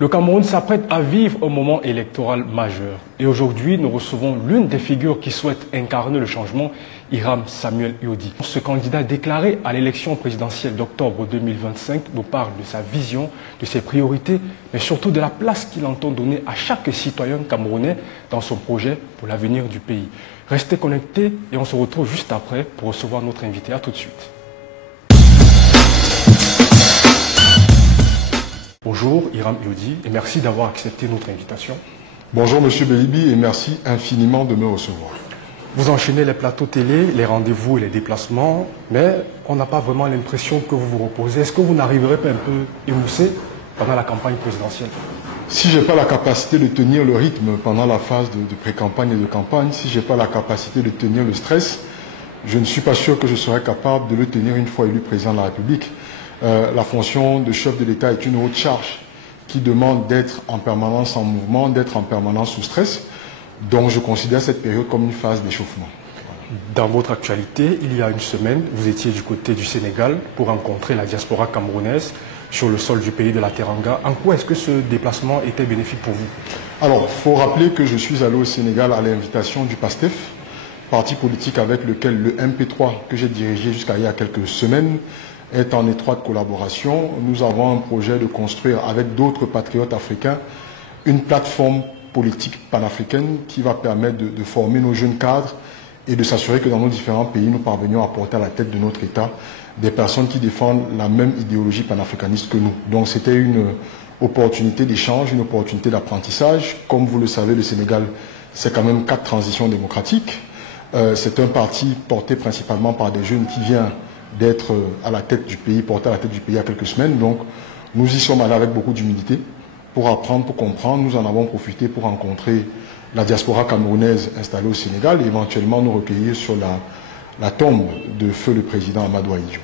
Le Cameroun s'apprête à vivre un moment électoral majeur. Et aujourd'hui, nous recevons l'une des figures qui souhaite incarner le changement, Hiram Samuel Yodi. Ce candidat déclaré à l'élection présidentielle d'octobre 2025 nous parle de sa vision, de ses priorités, mais surtout de la place qu'il entend donner à chaque citoyen camerounais dans son projet pour l'avenir du pays. Restez connectés et on se retrouve juste après pour recevoir notre invité. À tout de suite. Bonjour Hiram Yodi et merci d'avoir accepté notre invitation. Bonjour Monsieur Belibi et merci infiniment de me recevoir. Vous enchaînez les plateaux télé, les rendez-vous et les déplacements, mais on n'a pas vraiment l'impression que vous vous reposez. Est-ce que vous n'arriverez pas un peu émoussé pendant la campagne présidentielle? Si je n'ai pas la capacité de tenir le rythme pendant la phase de pré-campagne et de campagne, si je n'ai pas la capacité de tenir le stress, je ne suis pas sûr que je serai capable de le tenir une fois élu président de la République. La fonction de chef de l'État est une haute charge qui demande d'être en permanence en mouvement, d'être en permanence sous stress. Donc je considère cette période comme une phase d'échauffement. Dans votre actualité, il y a une semaine, vous étiez du côté du Sénégal pour rencontrer la diaspora camerounaise sur le sol du pays de la Teranga. En quoi est-ce que ce déplacement était bénéfique pour vous? Alors, il faut rappeler que je suis allé au Sénégal à l'invitation du PASTEF, parti politique avec lequel le MP3 que j'ai dirigé jusqu'à il y a quelques semaines est en étroite collaboration. Nous avons un projet de construire avec d'autres patriotes africains une plateforme politique panafricaine qui va permettre de former nos jeunes cadres et de s'assurer que dans nos différents pays, nous parvenions à porter à la tête de notre État des personnes qui défendent la même idéologie panafricaniste que nous. Donc c'était une opportunité d'échange, une opportunité d'apprentissage. Comme vous le savez, le Sénégal, c'est quand même 4 transitions démocratiques. C'est un parti porté principalement par des jeunes qui viennent d'être à la tête du pays, porté à la tête du pays il y a quelques semaines. Donc nous y sommes allés avec beaucoup d'humilité pour apprendre, pour comprendre. Nous en avons profité pour rencontrer la diaspora camerounaise installée au Sénégal et éventuellement nous recueillir sur la tombe de feu le président Amadou Ahidjo.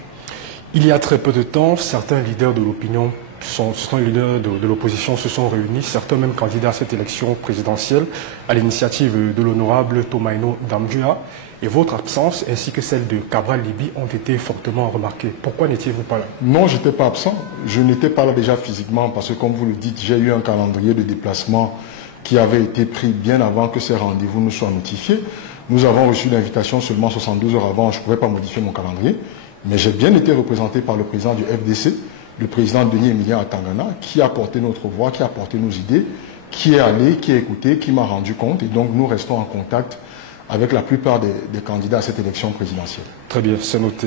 Il y a très peu de temps, certains leaders de l'opinion, certains leaders de l'opposition se sont réunis, certains même candidats à cette élection présidentielle, à l'initiative de l'honorable Tomaino Damdjua. Et votre absence ainsi que celle de Cabral Libi ont été fortement remarquées. Pourquoi n'étiez-vous pas là? Non, je n'étais pas absent. Je n'étais pas là déjà physiquement parce que, comme vous le dites, j'ai eu un calendrier de déplacement qui avait été pris bien avant que ces rendez-vous nous soient notifiés. Nous avons reçu l'invitation seulement 72 heures avant. Je ne pouvais pas modifier mon calendrier. Mais j'ai bien été représenté par le président du FDC, le président Denis Emilien Atangana, qui a porté notre voix, qui a porté nos idées, qui est allé, qui a écouté, qui m'a rendu compte. Et donc, nous restons en contact avec la plupart des candidats à cette élection présidentielle. Très bien, c'est noté.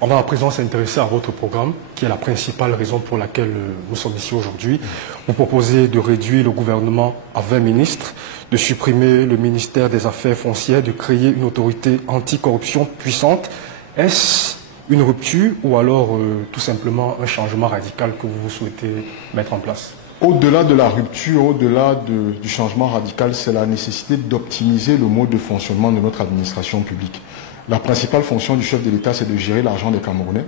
On va à présent s'intéresser à votre programme, qui est la principale raison pour laquelle nous sommes ici aujourd'hui. Vous proposez de réduire le gouvernement à 20 ministres, de supprimer le ministère des Affaires foncières, de créer une autorité anticorruption puissante. Est-ce une rupture ou alors tout simplement un changement radical que vous souhaitez mettre en place? Au-delà de la rupture, au-delà du changement radical, c'est la nécessité d'optimiser le mode de fonctionnement de notre administration publique. La principale fonction du chef de l'État, c'est de gérer l'argent des Camerounais.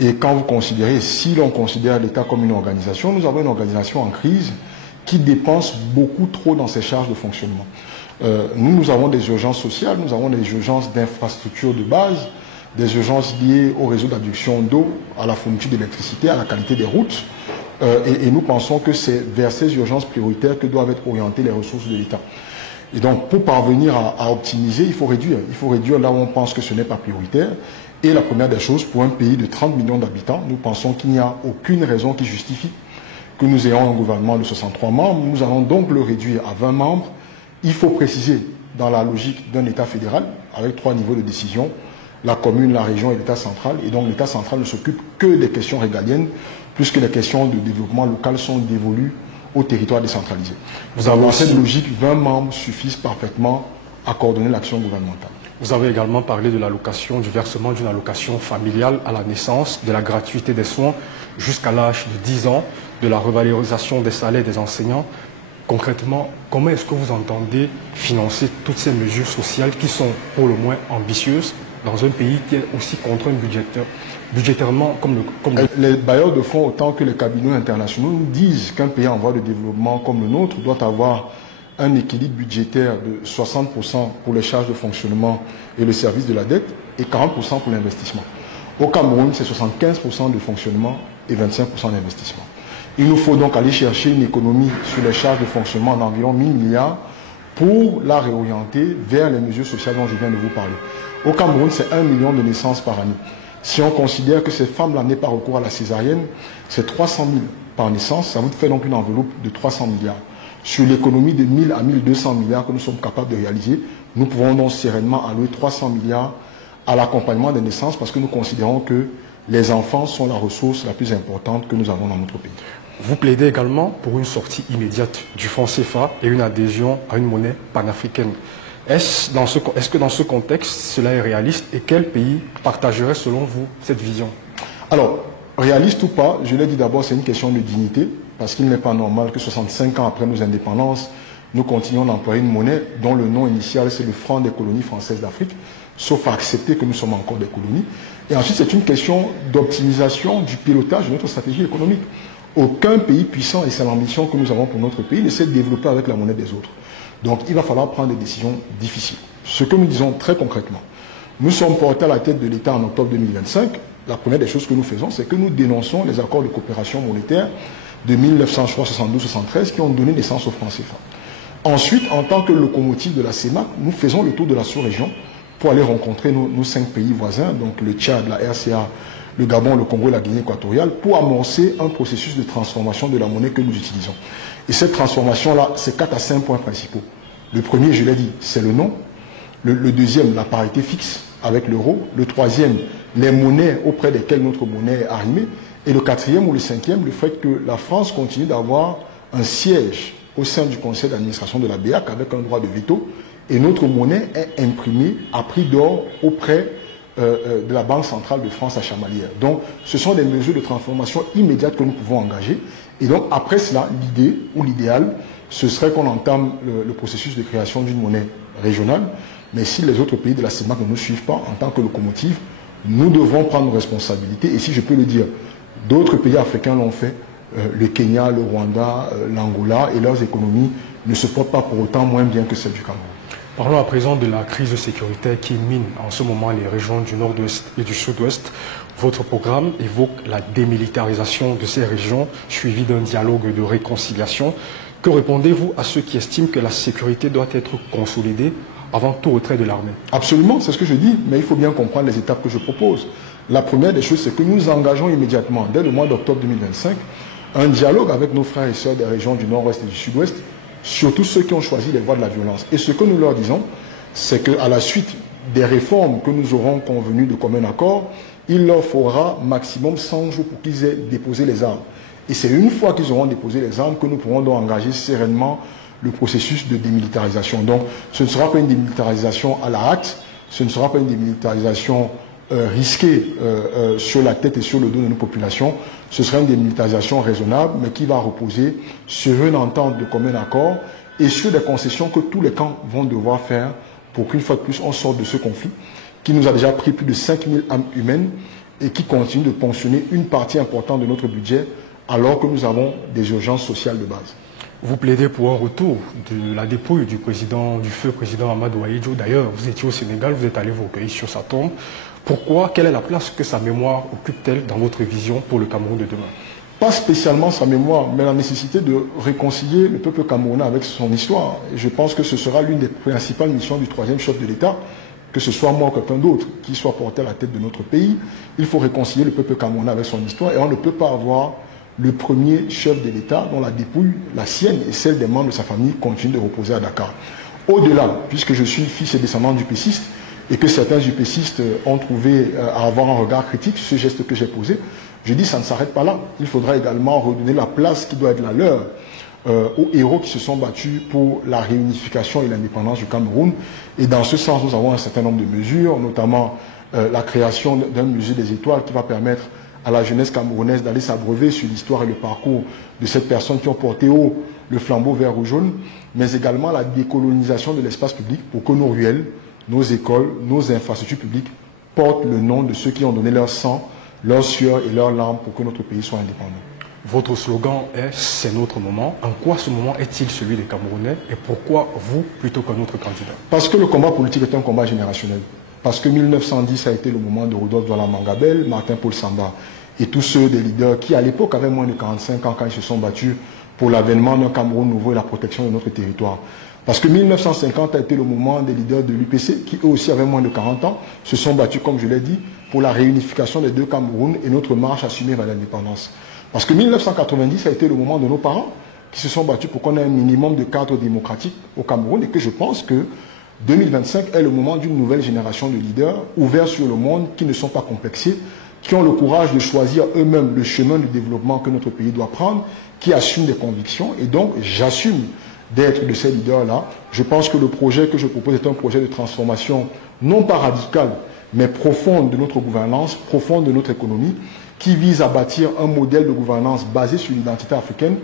Et quand vous considérez, si l'on considère l'État comme une organisation, nous avons une organisation en crise qui dépense beaucoup trop dans ses charges de fonctionnement. Nous avons des urgences sociales, nous avons des urgences d'infrastructures de base, des urgences liées au réseau d'adduction d'eau, à la fourniture d'électricité, à la qualité des routes. Et nous pensons que c'est vers ces urgences prioritaires que doivent être orientées les ressources de l'État. Et donc, pour parvenir à optimiser, il faut réduire. Il faut réduire là où on pense que ce n'est pas prioritaire. Et la première des choses, pour un pays de 30 millions d'habitants, nous pensons qu'il n'y a aucune raison qui justifie que nous ayons un gouvernement de 63 membres. Nous allons donc le réduire à 20 membres. Il faut préciser, dans la logique d'un État fédéral, avec 3 niveaux de décision, la commune, la région et l'État central. Et donc, l'État central ne s'occupe que des questions régaliennes, puisque les questions de développement local sont dévolues au territoire décentralisé. Dans cette logique, 20 membres suffisent parfaitement à coordonner l'action gouvernementale. Vous avez également parlé de l'allocation, du versement d'une allocation familiale à la naissance, de la gratuité des soins jusqu'à l'âge de 10 ans, de la revalorisation des salaires des enseignants. Concrètement, comment est-ce que vous entendez financer toutes ces mesures sociales qui sont pour le moins ambitieuses dans un pays qui est aussi contraint budgétairement comme Les bailleurs de fonds, autant que les cabinets internationaux, nous disent qu'un pays en voie de développement comme le nôtre doit avoir un équilibre budgétaire de 60% pour les charges de fonctionnement et le service de la dette et 40% pour l'investissement. Au Cameroun, c'est 75% de fonctionnement et 25% d'investissement. Il nous faut donc aller chercher une économie sur les charges de fonctionnement d'environ 1 000 milliards pour la réorienter vers les mesures sociales dont je viens de vous parler. Au Cameroun, c'est 1 million de naissances par année. Si on considère que ces femmes-là n'aient pas recours à la césarienne, c'est 300 000 par naissance, ça vous fait donc une enveloppe de 300 milliards. Sur l'économie de 1 000 à 1 200 milliards que nous sommes capables de réaliser, nous pouvons donc sereinement allouer 300 milliards à l'accompagnement des naissances parce que nous considérons que les enfants sont la ressource la plus importante que nous avons dans notre pays. Vous plaidez également pour une sortie immédiate du franc CFA et une adhésion à une monnaie panafricaine. Est-ce que dans ce contexte, cela est réaliste et quel pays partagerait selon vous cette vision? Alors, réaliste ou pas, je l'ai dit d'abord, c'est une question de dignité, parce qu'il n'est pas normal que 65 ans après nos indépendances, nous continuons d'employer une monnaie dont le nom initial c'est le franc des colonies françaises d'Afrique, sauf à accepter que nous sommes encore des colonies. Et ensuite, c'est une question d'optimisation du pilotage de notre stratégie économique. Aucun pays puissant, et c'est l'ambition que nous avons pour notre pays, ne s'est développé avec la monnaie des autres. Donc il va falloir prendre des décisions difficiles. Ce que nous disons très concrètement, nous sommes portés à la tête de l'État en octobre 2025. La première des choses que nous faisons, c'est que nous dénonçons les accords de coopération monétaire de 1972-73 qui ont donné naissance au franc CFA. Ensuite, en tant que locomotive de la CEMAC, nous faisons le tour de la sous-région pour aller rencontrer nos 5 pays voisins, donc le Tchad, la RCA, le Gabon, le Congo et la Guinée équatoriale, pour amorcer un processus de transformation de la monnaie que nous utilisons. Et cette transformation-là, c'est 4 à 5 points principaux. Le premier, je l'ai dit, c'est le nom. Le deuxième, la parité fixe avec l'euro. Le troisième, les monnaies auprès desquelles notre monnaie est arrimée. Et le quatrième ou le cinquième, le fait que la France continue d'avoir un siège au sein du conseil d'administration de la BEAC avec un droit de veto. Et notre monnaie est imprimée à prix d'or auprès de la Banque centrale de France à Chamalières. Donc, ce sont des mesures de transformation immédiates que nous pouvons engager. Et donc, après cela, l'idée ou l'idéal, ce serait qu'on entame le processus de création d'une monnaie régionale. Mais si les autres pays de la CEMAC ne nous suivent pas en tant que locomotive, nous devrons prendre nos responsabilités. Et si je peux le dire, d'autres pays africains l'ont fait, le Kenya, le Rwanda, l'Angola, et leurs économies ne se portent pas pour autant moins bien que celles du Cameroun. Parlons à présent de la crise sécuritaire qui mine en ce moment les régions du nord-ouest et du sud-ouest. Votre programme évoque la démilitarisation de ces régions, suivie d'un dialogue de réconciliation. Que répondez-vous à ceux qui estiment que la sécurité doit être consolidée avant tout retrait de l'armée? Absolument, c'est ce que je dis, mais il faut bien comprendre les étapes que je propose. La première des choses, c'est que nous engageons immédiatement, dès le mois d'octobre 2025, un dialogue avec nos frères et sœurs des régions du nord-ouest et du sud-ouest, surtout ceux qui ont choisi les voies de la violence. Et ce que nous leur disons, c'est qu'à la suite des réformes que nous aurons convenues de commun accord, il leur faudra maximum 100 jours pour qu'ils aient déposé les armes. Et c'est une fois qu'ils auront déposé les armes que nous pourrons donc engager sereinement le processus de démilitarisation. Donc ce ne sera pas une démilitarisation à la hâte, ce ne sera pas une démilitarisation risquée sur la tête et sur le dos de nos populations. Ce sera une démilitarisation raisonnable, mais qui va reposer sur une entente de commun accord et sur des concessions que tous les camps vont devoir faire pour qu'une fois de plus on sorte de ce conflit qui nous a déjà pris plus de 5000 âmes humaines et qui continue de ponctionner une partie importante de notre budget alors que nous avons des urgences sociales de base. Vous plaidez pour un retour de la dépouille du feu président Amadou Ahidjo. D'ailleurs, vous étiez au Sénégal, vous êtes allé vous recueillir sur sa tombe. Pourquoi? Quelle est la place que sa mémoire occupe-t-elle dans votre vision pour le Cameroun de demain? Pas spécialement sa mémoire, mais la nécessité de réconcilier le peuple camerounais avec son histoire. Et je pense que ce sera l'une des principales missions du troisième chef de l'État, que ce soit moi ou quelqu'un d'autre qui soit porté à la tête de notre pays. Il faut réconcilier le peuple camerounais avec son histoire et on ne peut pas avoir le premier chef de l'État dont la dépouille, la sienne et celle des membres de sa famille, continue de reposer à Dakar. Au-delà, puisque je suis fils et descendant du PCiste, et que certains UPCistes ont trouvé à avoir un regard critique sur ce geste que j'ai posé, je dis ça ne s'arrête pas là. Il faudra également redonner la place qui doit être la leur aux héros qui se sont battus pour la réunification et l'indépendance du Cameroun. Et dans ce sens, nous avons un certain nombre de mesures, notamment la création d'un musée des étoiles qui va permettre à la jeunesse camerounaise d'aller s'abreuver sur l'histoire et le parcours de cette personne qui ont porté haut le flambeau vert ou jaune, mais également la décolonisation de l'espace public pour que nos ruelles, nos écoles, nos infrastructures publiques portent le nom de ceux qui ont donné leur sang, leur sueur et leur larmes pour que notre pays soit indépendant. Votre slogan est « C'est notre moment ». En quoi ce moment est-il celui des Camerounais et pourquoi vous plutôt qu'un autre candidat? Parce que le combat politique est un combat générationnel. Parce que 1910 a été le moment de Rodolphe Douala Mangabel, Martin Paul Samba et tous ceux des leaders qui, à l'époque, avaient moins de 45 ans quand ils se sont battus pour l'avènement d'un Cameroun nouveau et la protection de notre territoire. Parce que 1950 a été le moment des leaders de l'UPC, qui eux aussi avaient moins de 40 ans, se sont battus, comme je l'ai dit, pour la réunification des deux Camerouns et notre marche assumée vers l'indépendance. Parce que 1990 a été le moment de nos parents qui se sont battus pour qu'on ait un minimum de cadre démocratique au Cameroun et que je pense que 2025 est le moment d'une nouvelle génération de leaders ouverts sur le monde, qui ne sont pas complexés, qui ont le courage de choisir eux-mêmes le chemin de développement que notre pays doit prendre, qui assument des convictions. Et donc, j'assume d'être de ces leaders-là. Je pense que le projet que je propose est un projet de transformation non pas radicale, mais profonde de notre gouvernance, profonde de notre économie, qui vise à bâtir un modèle de gouvernance basé sur l'identité africaine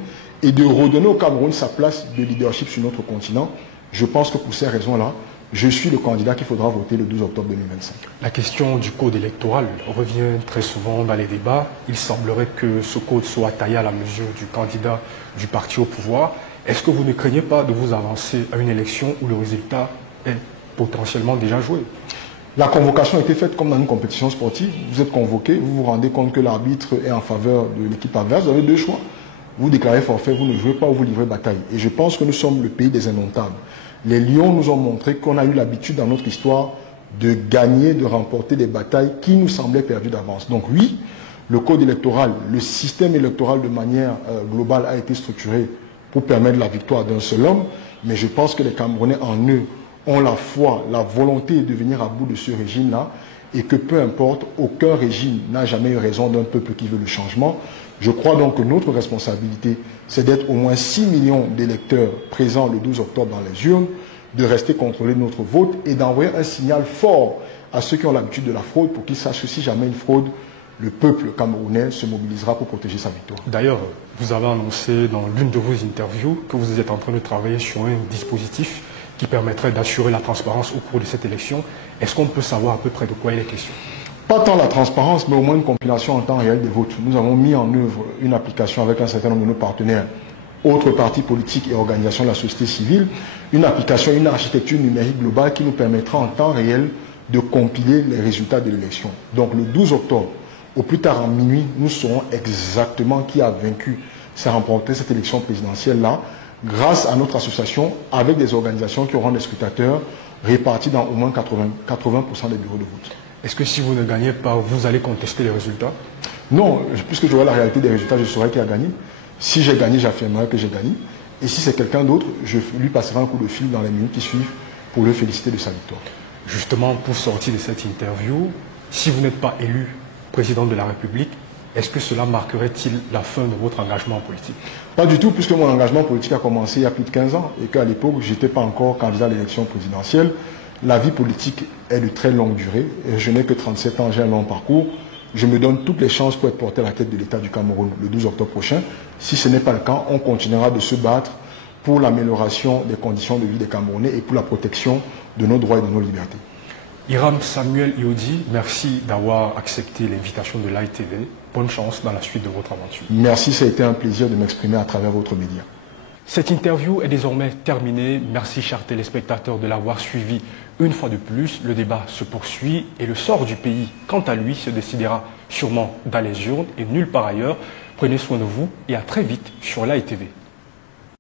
et de redonner au Cameroun sa place de leadership sur notre continent. Je pense que pour ces raisons-là, je suis le candidat qu'il faudra voter le 12 octobre 2025. La question du code électoral revient très souvent dans les débats. Il semblerait que ce code soit taillé à la mesure du candidat du parti au pouvoir. Est-ce que vous ne craignez pas de vous avancer à une élection où le résultat est potentiellement déjà joué? La convocation a été faite comme dans une compétition sportive. Vous êtes convoqué, vous vous rendez compte que l'arbitre est en faveur de l'équipe adverse. Vous avez deux choix. Vous déclarez forfait, vous ne jouez pas ou vous livrez bataille. Et je pense que nous sommes le pays des indomptables. Les Lions nous ont montré qu'on a eu l'habitude dans notre histoire de gagner, de remporter des batailles qui nous semblaient perdues d'avance. Donc oui, le code électoral, le système électoral de manière globale a été structuré pour permettre la victoire d'un seul homme, mais je pense que les Camerounais en eux ont la foi, la volonté de venir à bout de ce régime-là, et que peu importe, aucun régime n'a jamais eu raison d'un peuple qui veut le changement. Je crois donc que notre responsabilité, c'est d'être au moins 6 millions d'électeurs présents le 12 octobre dans les urnes, de rester contrôler notre vote et d'envoyer un signal fort à ceux qui ont l'habitude de la fraude pour qu'ils sachent que si jamais une fraude, le peuple camerounais se mobilisera pour protéger sa victoire. D'ailleurs, vous avez annoncé dans l'une de vos interviews que vous êtes en train de travailler sur un dispositif qui permettrait d'assurer la transparence au cours de cette élection. Est-ce qu'on peut savoir à peu près de quoi il est question? Pas tant la transparence, mais au moins une compilation en temps réel des votes. Nous avons mis en œuvre une application avec un certain nombre de nos partenaires, autres partis politiques et organisations de la société civile, une application, une architecture numérique globale qui nous permettra en temps réel de compiler les résultats de l'élection. Donc le 12 octobre, au plus tard en minuit, nous saurons exactement qui a vaincu, s'est remporté cette élection présidentielle-là, grâce à notre association avec des organisations qui auront des scrutateurs répartis dans au moins 80% des bureaux de vote. Est-ce que si vous ne gagnez pas, vous allez contester les résultats? Non, puisque j'aurai la réalité des résultats, je saurai qui a gagné. Si j'ai gagné, j'affirmerai que j'ai gagné. Et si c'est quelqu'un d'autre, je lui passerai un coup de fil dans les minutes qui suivent pour le féliciter de sa victoire. Justement, pour sortir de cette interview, si vous n'êtes pas élu président de la République, est-ce que cela marquerait-il la fin de votre engagement politique? Pas du tout, puisque mon engagement politique a commencé il y a plus de 15 ans et qu'à l'époque, je n'étais pas encore candidat à l'élection présidentielle. La vie politique est de très longue durée. Et je n'ai que 37 ans, j'ai un long parcours. Je me donne toutes les chances pour être porté à la tête de l'État du Cameroun le 12 octobre prochain. Si ce n'est pas le cas, on continuera de se battre pour l'amélioration des conditions de vie des Camerounais et pour la protection de nos droits et de nos libertés. Hiram Samuel Iodi, merci d'avoir accepté l'invitation de l'AITV. Bonne chance dans la suite de votre aventure. Merci, ça a été un plaisir de m'exprimer à travers votre média. Cette interview est désormais terminée. Merci, chers téléspectateurs, de l'avoir suivi. Une fois de plus, le débat se poursuit et le sort du pays, quant à lui, se décidera sûrement dans les urnes et nulle part ailleurs. Prenez soin de vous et à très vite sur l'AITV.